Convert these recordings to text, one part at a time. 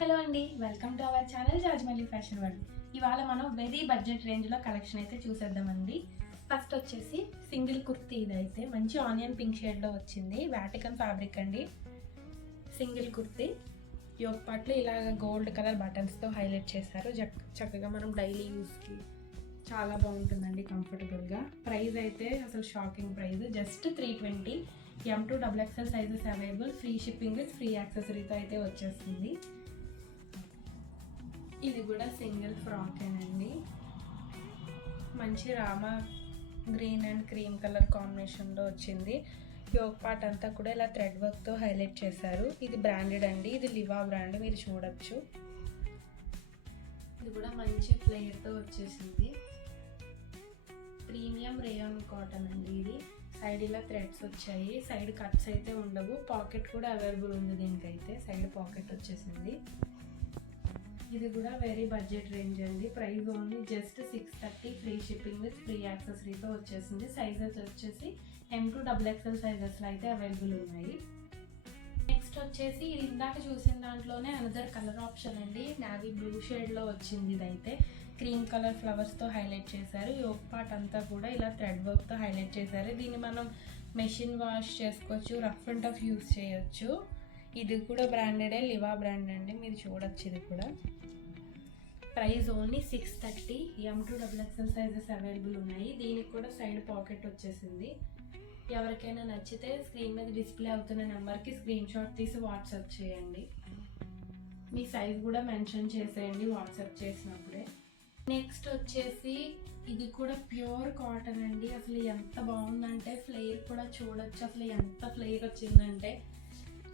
Hello అండి, welcome to our channel Jajmalli fashion world. ఇవాళ మనం వెరీ బడ్జెట్ రేంజ్లో కలెక్షన్ అయితే చూసేద్దామండి. ఫస్ట్ వచ్చేసి సింగిల్ కుర్తీ, ఇదైతే మంచి ఆనియన్ పింక్ షేడ్లో వచ్చింది. వాటికన్ ఫ్యాబ్రిక్ అండి. సింగిల్ కుర్తీ యోక్ పార్ట్లో ఇలా గోల్డ్ కలర్ బటన్స్తో హైలైట్ చేశారు. చక్కగా మనం డైలీ యూస్కి చాలా బాగుంటుందండి, కంఫర్టబుల్గా. ప్రైస్ అయితే అసలు shocking price, just 320. M2 XXL sizes available. Free shipping with free యాక్సెసరీతో అయితే వచ్చేస్తుంది. ఇది కూడా సింగిల్ ఫ్రాకేనండి. మంచి రామా గ్రీన్ అండ్ క్రీమ్ కలర్ కాంబినేషన్లో వచ్చింది. యోక్ పార్ట్ అంతా కూడా ఇలా థ్రెడ్ వర్క్తో హైలైట్ చేశారు. ఇది బ్రాండెడ్ అండి, ఇది లివా బ్రాండ్, మీరు చూడొచ్చు. ఇది కూడా మంచి ఫ్లేర్తో వచ్చేసింది. ప్రీమియం రేయాన్ కాటన్ అండి. ఇది సైడ్ ఇలా థ్రెడ్స్ వచ్చాయి, సైడ్ కట్స్ అయితే ఉండవు. పాకెట్ కూడా అవైలబుల్ ఉంది దీనికైతే, సైడ్ పాకెట్ వచ్చేసింది. ఇది కూడా వెరీ బడ్జెట్ రేంజ్ అండి. Price only just 630. Free shipping with free యాక్సెసరీతో వచ్చేసింది. సైజెస్ వచ్చేసి M2 XXL సైజెస్లో అయితే అవైలబుల్ ఉన్నాయి. నెక్స్ట్ వచ్చేసి ఇది ఇందాక చూసిన దాంట్లోనే అనదర్ కలర్ ఆప్షన్ అండి. నావీ బ్లూ షేడ్లో వచ్చింది. ఇదైతే క్రీమ్ కలర్ ఫ్లవర్స్తో హైలైట్ చేశారు. యోక్ పార్ట్ అంతా కూడా ఇలా థ్రెడ్ వర్క్తో హైలైట్ చేశారు. దీన్ని మనం మెషిన్ వాష్ చేసుకోవచ్చు, రఫ్ అండ్ టఫ్ యూస్ చేయొచ్చు. ఇది కూడా బ్రాండెడే, లివా బ్రాండ్ అండి, మీరు చూడొచ్చు. ఇది కూడా price only 630. M2 XXL sizes available ఉన్నాయి. దీనికి కూడా సైడ్ పాకెట్ వచ్చేసింది. ఎవరికైనా నచ్చితే స్క్రీన్ మీద డిస్ప్లే అవుతున్న నెంబర్కి స్క్రీన్ షాట్ తీసి వాట్సాప్ చేయండి. మీ సైజ్ కూడా మెన్షన్ చేసేయండి వాట్సాప్ చేసినప్పుడే. నెక్స్ట్ వచ్చేసి ఇది కూడా ప్యూర్ కాటన్ అండి. అసలు ఎంత బాగుందంటే ఫ్లేర్ కూడా చూడొచ్చు. అసలు ఎంత ఫ్లేర్ వచ్చిందంటే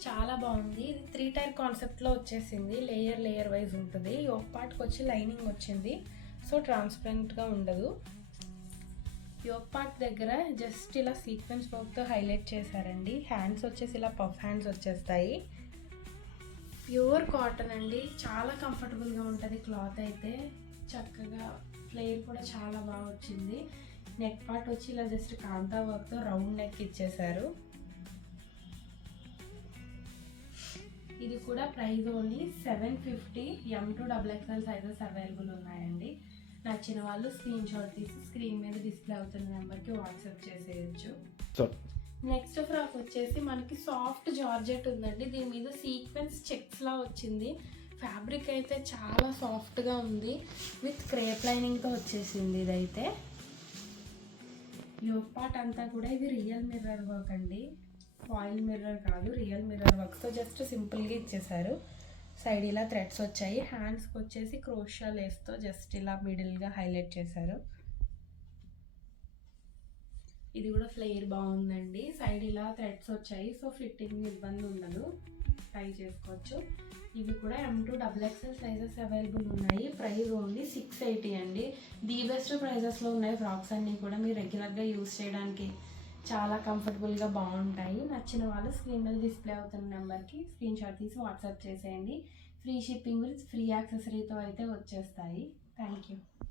చాలా బాగుంది. ఇది 3 టైర్ కాన్సెప్ట్లో వచ్చేసింది. లేయర్ వైజ్ ఉంటుంది. యోక్ పార్ట్కి వచ్చి లైనింగ్ వచ్చింది, సో ట్రాన్స్పరెంట్గా ఉండదు. యోక్ పార్ట్ దగ్గర జస్ట్ ఇలా సీక్వెన్స్ వర్క్తో హైలైట్ చేశారండి. హ్యాండ్స్ వచ్చేసి ఇలా పఫ్ హ్యాండ్స్ వచ్చేస్తాయి. ప్యూర్ కాటన్ అండి, చాలా కంఫర్టబుల్గా ఉంటుంది క్లాత్ అయితే. చక్కగా ఫ్లేర్ కూడా చాలా బాగా వచ్చింది. నెక్ పార్ట్ వచ్చి ఇలా జస్ట్ కాంతా వర్క్తో రౌండ్ నెక్ ఇచ్చేశారు. ఇది కూడా price only 750. M2 XXL sizes available ఉన్నాయండి. నచ్చిన వాళ్ళు స్క్రీన్ షాట్ తీసి స్క్రీన్ మీద డిస్ప్లే అవుతున్న నెంబర్కి వాట్సాప్ చేసేయచ్చు. నెక్స్ట్ ఫ్రాక్ వచ్చేసి మనకి సాఫ్ట్ జార్జెట్ ఉందండి. దీని మీద సీక్వెన్స్ చెక్స్లా వచ్చింది. ఫ్యాబ్రిక్ అయితే చాలా సాఫ్ట్గా ఉంది, విత్ క్రేప్ లైనింగ్తో వచ్చేసింది. ఇదైతే యోక్ పార్ట్ అంతా కూడా ఇది రియల్ మిర్రర్ వర్క్ అండి, ఫాయిల్ మిర్రర్ కాదు, రియల్ మిర్రర్ వర్క్తో జస్ట్ సింపుల్గా ఇచ్చేసారు. సైడ్ ఇలా థ్రెడ్స్ వచ్చాయి. హ్యాండ్స్కి వచ్చేసి క్రోషియా లేస్తో జస్ట్ ఇలా మిడిల్గా హైలైట్ చేశారు. ఇది కూడా ఫ్లేర్ బాగుందండి. సైడ్ ఇలా థ్రెడ్స్ వచ్చాయి, సో ఫిట్టింగ్ ఇబ్బంది ఉండదు, ట్రై చేసుకోవచ్చు. ఇవి కూడా M2 XXL సైజెస్ అవైలబుల్ ఉన్నాయి. ప్రైస్ ఓన్లీ 680 అండి. ది బెస్ట్ ప్రైజెస్లో ఉన్నాయి ఫ్రాక్స్ అన్నీ కూడా. మీరు రెగ్యులర్గా యూస్ చేయడానికి చాలా కంఫర్టబుల్గా బాగుంటాయి. నచ్చిన వాళ్ళు స్క్రీన్ మీద డిస్ప్లే అవుతున్న నెంబర్కి స్క్రీన్ షాట్ తీసి వాట్సాప్ చేసేయండి. ఫ్రీ షిప్పింగ్ విత్ ఫ్రీ యాక్సెసరీతో అయితే వచ్చేస్తాయి. Thank you.